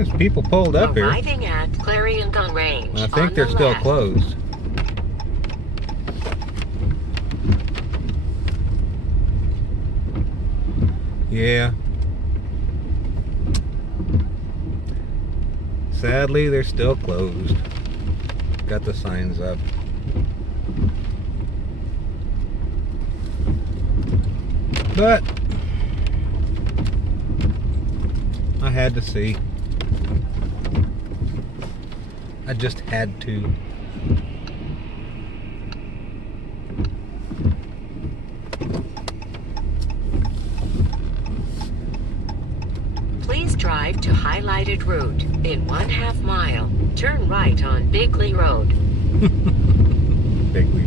There's people pulled up here. Arriving at Clarion gun range. I think they're still closed. Yeah. Sadly, they're still closed. Got the signs up. But I had to see. I just had to. Please drive to highlighted route. In 1/2 mile, turn right on Bigley Road. Bigley